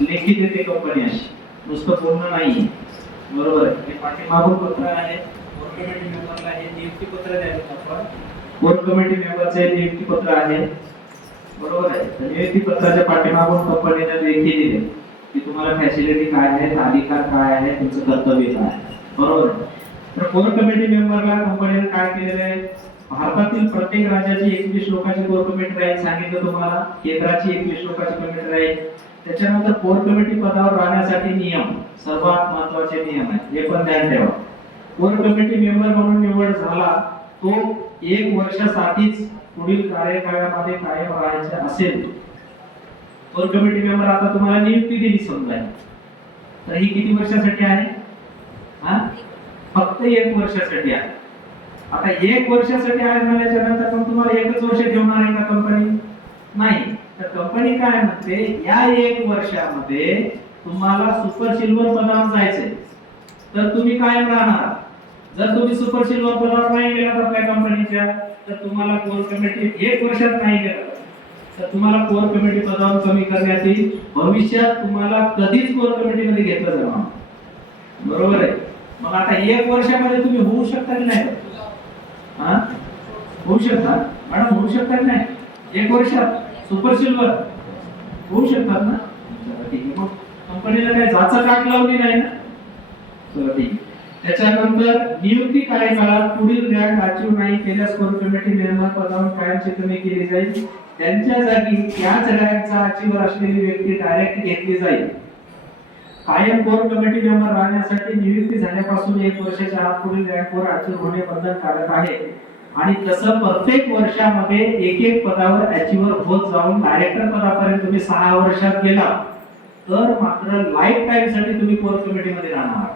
लेखी देते कंपनी अशी, नुसतं बोलणं नाही, बरोबर आहे. हे पाठीमागून पत्र आहे, कोर कमिटी मेंबरला हे नियुक्ती पत्र द्यायचं आपण, कोर कमिटी मेंबरचे नियुक्ती पत्र आहे, बरोबर आहे. तर नियुक्ती पत्राच्या पाठीमागून कंपनीने लेखी दिले की तुम्हाला फॅसिलिटी काय आहेत, अधिकार काय आहे, तुमचं कर्तव्य काय आहे, बरोबर आहे. तर कोर कमिटी मेंबरला कंपनीने काय केलेलं आहे, भारतातील प्रत्येक राज्याची 21 लोकांची कोर कमिटी राहील, सांगितलं तुम्हाला. केंद्राची 21 लोकांची कमिटी राहील. त्याच्यानंतर कोर कमिटी पदावर राहण्यासाठी नियम, सर्वात महत्त्वाचे नियम आहेत, हे पण ध्यान ठेवा. कोर कमिटी मेंबर म्हणून निवड झाला तो 1 वर्षासाठीच पुढील कार्यकाळामध्ये कायम राहायचे असेल. कोर कमिटी मेंबर आता तुम्हाला नियुक्ती दिली समजा, तर ही किती वर्षासाठी आहे? फक्त 1 वर्षासाठी आहे. आता 1 वर्षासाठी आहे म्हणाल्याच्या नंतर पण तुम्हाला 1च वर्ष ठेवणार आहे का कंपनी? नाही. तर कंपनी काय म्हणते, या 1 वर्षामध्ये तुम्हाला सुपर सिल्वर पदावर जायचंय तर तुम्ही कायम राहणार. जर तुम्ही सुपर सिल्वर पदावर नाही गेलात आपल्या कंपनीच्या, तर तुम्हाला कोर कमिटी 1 वर्षात नाही गेला तर तुम्हाला कोर कमिटी पदावर कमी करण्यात येईल. भविष्यात तुम्हाला कधीच कोर कमिटीमध्ये घेतलं जाणार, बरोबर आहे. मग आता 1 वर्षामध्ये तुम्ही होऊ शकता की नाही? होऊ शकता मॅडम, होऊ शकता की नाही? 1 वर्षात सुपर सिल्वर होऊ शकतात ना? ठीक आहे. मग कंपनीला काय जाचा काट लावली नाही ना? चला ठीक. त्याच्यानंतर नियुक्ती कार्यकाळात पुढील रँक अचीव नाही केल्यास कोर कमिटी मेंबर पदावर कायमची कमी केली जाईल. त्यांच्या जागी त्याच रँकचा अचीवर असलेली व्यक्ती डायरेक्ट घेतली जाईल. कायम कोर कमिटी मेंबर राहण्यासाठी नियुक्ती झाल्यापासून 1 वर्षाच्या आत पुढील रँकवर अचीव होणे बंधनकारक आहे. आणि तसं प्रत्येक वर्षामध्ये एक पदावर अचीवर होत जाऊन डायरेक्टर पदापर्यंत तुम्ही 6 वर्षात गेला तर मात्र लाईफ टाइम साठी तुम्ही कोर कमिटी मध्ये राहणार.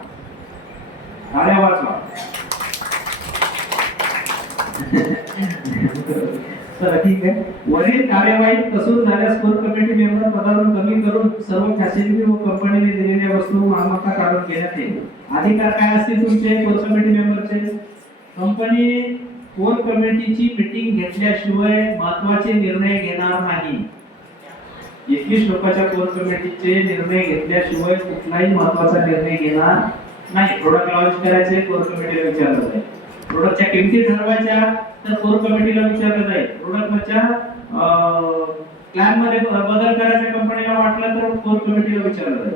टाळ्या वाजवा. तर ठीक आहे. वरील कार्यवाही कसूर झाल्यास कोर कमिटी मेंबर पदावरून कमी करून सर्व फॅसिलिटी व कंपनीने दिलेल्या वस्तू मालमत्ता काढून घेण्यात येईल. अधिकार काय असतील तुमचे कोर कमिटी मेंबरचे? कंपनी कोर कमिटीची मीटिंग घेतल्याशिवाय महत्त्वाचे निर्णय घेणार नाही. 21 लोकांच्या कोर कमिटीचे निर्णय घेतल्याशिवाय कुठलाही महत्त्वाचा निर्णय घेणार नाही. प्रोडक्ट लॉन्च करायचे कोर कमिटीला विचारलं जाईल. प्रोडक्टच्या किमती ठरवायच्या तर कोर कमिटीला विचारलं जाईल. प्रोडक्टच्या प्लॅन मध्ये बदल करायचा कंपनीला वाटलं तर कोर कमिटीला विचारलं जाईल,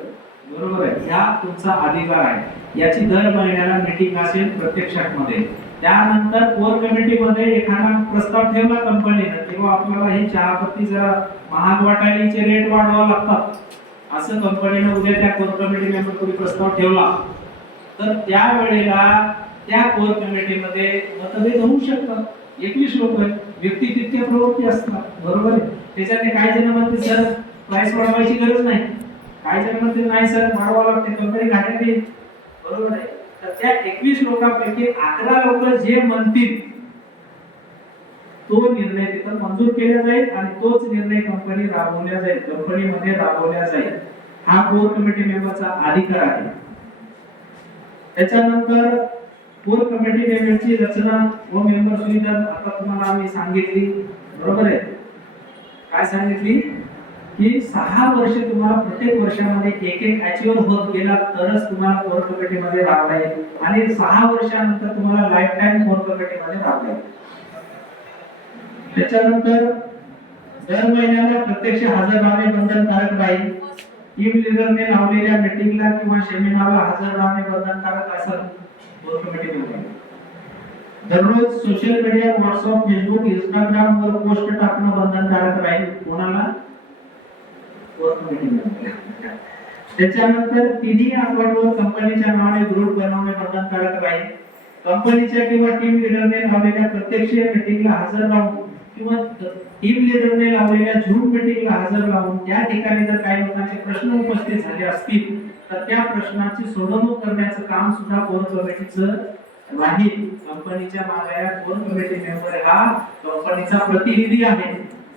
बरोबर आहे. हा तुमचा अधिकार आहे. याची दर महिन्याला मीटिंग असेल प्रत्यक्षात मध्ये. त्यानंतर कोर कमिटीमध्ये एखादा प्रस्ताव ठेवला कंपनीने किंवा आपल्याला ही चहापत्ती जरा महाग वाटायचे रेट वाढवावे लागतात असं कंपनीने उद्या त्या कोर कमिटी मेंबर कोणी प्रस्ताव ठेवला तर त्यावेळेला त्या कोर कमिटीमध्ये मतभेद होऊ शकतात. 21 लोक आहेत, व्यक्ती तितक्या प्रवृत्ती असतात, बरोबर आहे. त्याच्यात काही जण म्हणते सर प्राइस वाढवायची गरज नाही, काही जण म्हणते नाही सर वाढवावं लागते, कंपनी घाट्यात येईल, बरोबर आहे. तर त्या 21 लोकांपैकी 11 लोक जे म्हणतील तो निर्णय तिथं मंजूर केला जाईल आणि तोच निर्णय कंपनी राबवल्या जाईल, कंपनीमध्ये राबवल्या जाईल. हा कोर कमिटी मेंबरचा अधिकार आहे. त्याच्यानंतर कोर कमिटी मेंबरची रचना व मेंबर सुविधा आता तुम्हाला आम्ही सांगितली, बरोबर आहे. काय सांगितली की 6 वर्ष तुम्हाला प्रत्येक वर्षामध्ये एक अचीवर होत गेला तरच तुम्हाला कोर कमिटी मध्ये राहता येईल आणि 6 वर्षानंतर तुम्हाला लाईफ टाइम कोर कमिटी मध्ये राहता येईल. त्याच्यानंतर दर महिन्याला प्रत्यक्ष हजर राहणे बंधनकारक राहील. टीम लीडरने लावलेल्या मीटिंगला किंवा सेमिनारला हजर राहणे बंधनकारक असेल कोर कमिटी मेंबर. दररोज social media WhatsApp Facebook Instagram वर पोस्ट टाकणं बंधनकारक राहील. कोणाला? Core committee member. त्याच्यानंतर तिन्ही अकाउंटवर कंपनीच्या नावाने ग्रुप बनवणे बंधनकारक राहील. कंपनीच्या किंवा टीम लीडरने लावलेल्या प्रत्यक्ष मीटिंगला हजर राहून किंवा टीम लीडरने लावलेल्या झूम मीटिंगला हजर राहून त्या ठिकाणी जर काही लोकांचे प्रश्न उपस्थित झाले असतील तर त्या प्रश्नांची सोडवणूक करण्याचं काम सुद्धा कोर कमिटीचं राहील. कंपनीच्या मागे कोर कमिटी मेंबर हा कंपनीचा प्रतिनिधी आहे,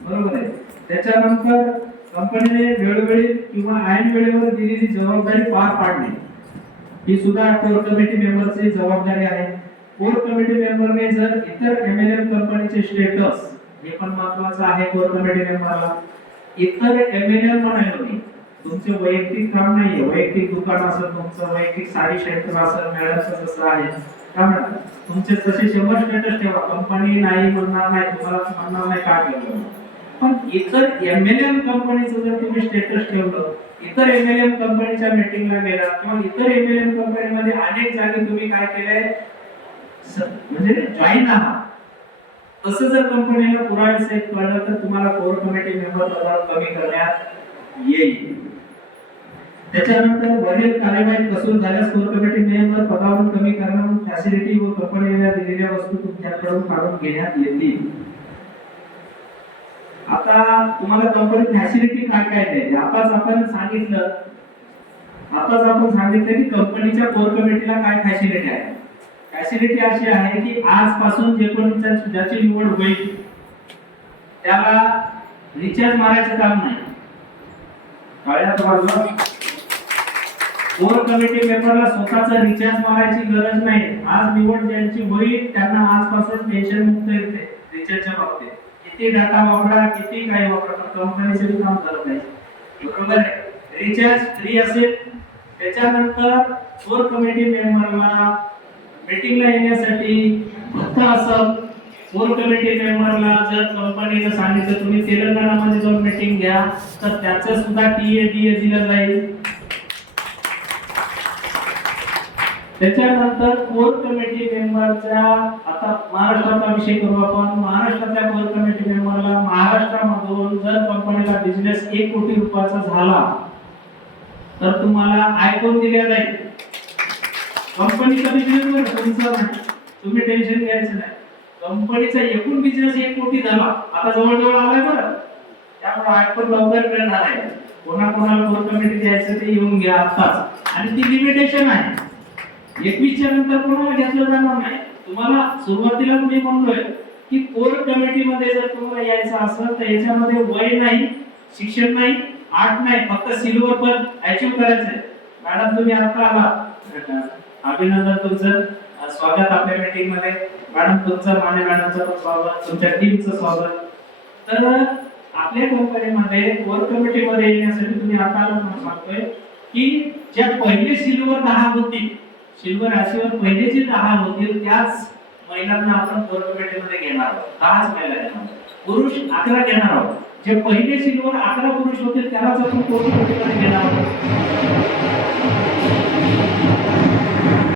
बरोबर आहे. त्याच्यानंतर कंपनीने वेळोवेळी किंवा ऐन वेळेवर दिलेली जबाबदारी पार पाडणे ही सुद्धा कोर कमिटी मेंबरची जबाबदारी आहे. कोर कमिटी मेंबरने जर इतर एमएलएम कंपनीचे स्टेटस, हे पण महत्त्वाचं आहे कोर कमिटी मेंबरला, इतर एमएलएम म्हणालो मी तुमचे वैयक्तिक काम नाहीये, वैयक्तिक दुकान असेल, तुमचं वैयक्तिक साडी क्षेत्र असेल, मॅडमचं जसं आहे का मॅडम, तुमचे तसे 100 स्टेटस ठेवा, कंपनी नाही म्हणणार नाही, तुम्हाला म्हणणार नाही का ठेवलं. पण इतर एमएलएम कंपनीचं जर तुम्ही स्टेटस ठेवलं, इतर एमएलएम कंपनीच्या मीटिंगला गेला किंवा इतर एमएलएम कंपनीमध्ये अनेक जागी तुम्ही काय केलंय म्हणजे जॉईन आहात, तसं जर कंपनीला पुरावे सहित कळलं तर तुम्हाला कोर कमिटी मेंबर पदावर कमी करण्यात येईल. त्याच्यानंतर वरील कार्यवाही कसूर झाल्यास कोर कमिटी मेंबर पदावरून कमी करणं, फॅसिलिटी व कंपनीला दिलेल्या वस्तू तुमच्याकडून काढून घेण्यात येतील. आता तुम्हाला कंपनी फॅसिलिटी काय काय देते, आताच आपण सांगितलं की कंपनीच्या कोर कमिटीला काय फॅसिलिटी आहे. फॅसिलिटी अशी आहे की आजपासून जे कोणी ज्याची निवड होईल त्याला रिचार्ज मारायचं काम नाही. कळलं तुम्हाला? कोर कमिटी मेंबरला स्वतःचा रिचार्ज मारायची गरज नाही. आज निवड ज्यांची होईल त्यांना आजपासून टेन्शन मुक्त येते रिचार्जच्या बाबतीत. किती डाटा वापरा, किती काय वापरा, कंपनीचे काम करत नाही. बरोबर आहे? रिचार्ज फ्री असेल. त्याच्यानंतर कोर कमिटी मेंबरला मीटिंगला येण्यासाठी फक्त असं कोर कमिटी मेंबरला जर कंपनीने सांगितलं तुम्ही तेलंगणामध्ये जाऊन मीटिंग घ्या तर त्याचं सुद्धा टीए दिलं जाईल. त्याच्यानंतर कोर कमिटी मेंबरच्या आता महाराष्ट्राचा विषय करू आपण. महाराष्ट्राच्या कोर कमिटी मेंबरला महाराष्ट्रामधून जर कंपनीला बिझनेस 1 कोटी रुपयाचा झाला तर तुम्हाला आयफोन दिला जाईल. कंपनीचा बिझनेस तुमचा नाही, तुम्ही टेन्शन घ्यायचं नाही. कंपनीचा एकूण बिझनेस 1 कोटी झाला, आता जवळजवळ आलाय बरं, त्यामुळे आयफोन लवकर मिळणार आहे. कोणाकोणाला कोर कमिटी द्यायचं ते येऊन घ्या आताच. आणि ती लिमिटेशन आहे, 21च्या नंतर कोणाला घेतलं जाणार नाही. तुम्हाला सुरुवातीला मी म्हणलोय की कोर कमिटी मध्ये जर तुम्हाला यायचं असेल तर याच्यामध्ये वय नाही, शिक्षण नाही, आर्ट नाही, फक्त सिल्वर पद अचीव करायचंय. मॅडम तुम्ही आता आला, अभिनंदन, तुमचं स्वागत आपल्या मीटिंग मध्ये. मॅडम तुमचं, माने मॅडमचं पण स्वागत, तुमच्या टीमचं स्वागत. तर आपल्या कंपनीमध्ये कोर कमिटी मध्ये येण्यासाठी तुम्ही आता आला म्हणून सांगतोय की ज्या पहिले सिल्वर 10 होती, सिल्वर राशीवर पहिले जे 10 होतील त्याच महिलांना आपण कोर कमिटी मध्ये घेणार आहोत. 10च महिला घेणार, पुरुष 11 घेणार आहोत. जे पहिले सिल्वर 11 पुरुष होतील त्यालाच आपण कोर कमिटी मध्ये घेणार आहोत.